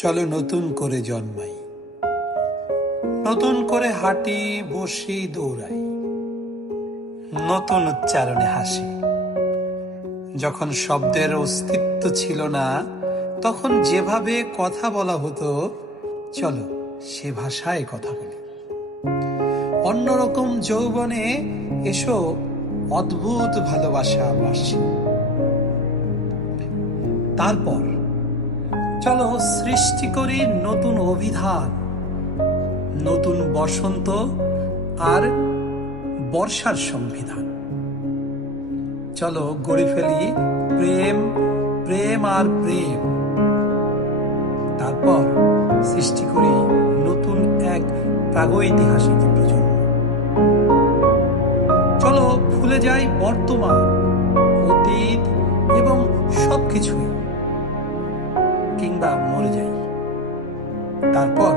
চলো নতুন করে জন্মাই, নতুন করে হাঁটি, বসি, দৌড়াই, নতুন উচ্চারণে হাসি। যখন শব্দের অস্তিত্ব ছিল না, তখন যেভাবে কথা বলা হতো, চলো সে ভাষায় কথা বলি। অন্যরকম যৌবনে এসো, অদ্ভুত ভালোবাসা বাসি। তারপর চলো সৃষ্টি করি নতুন অভিধান, নতুন বসন্ত আর বর্ষার সংবিধান। চলো গড়ে ফেলি প্রেম, প্রেম আর প্রেম। তারপর সৃষ্টি করি নতুন এক প্রাগৈতিহাসিক প্রজন্ম। চলো ভুলে যাই বর্তমান, অতীত এবং সবকিছুই, কিংবা মরে যাই। তারপর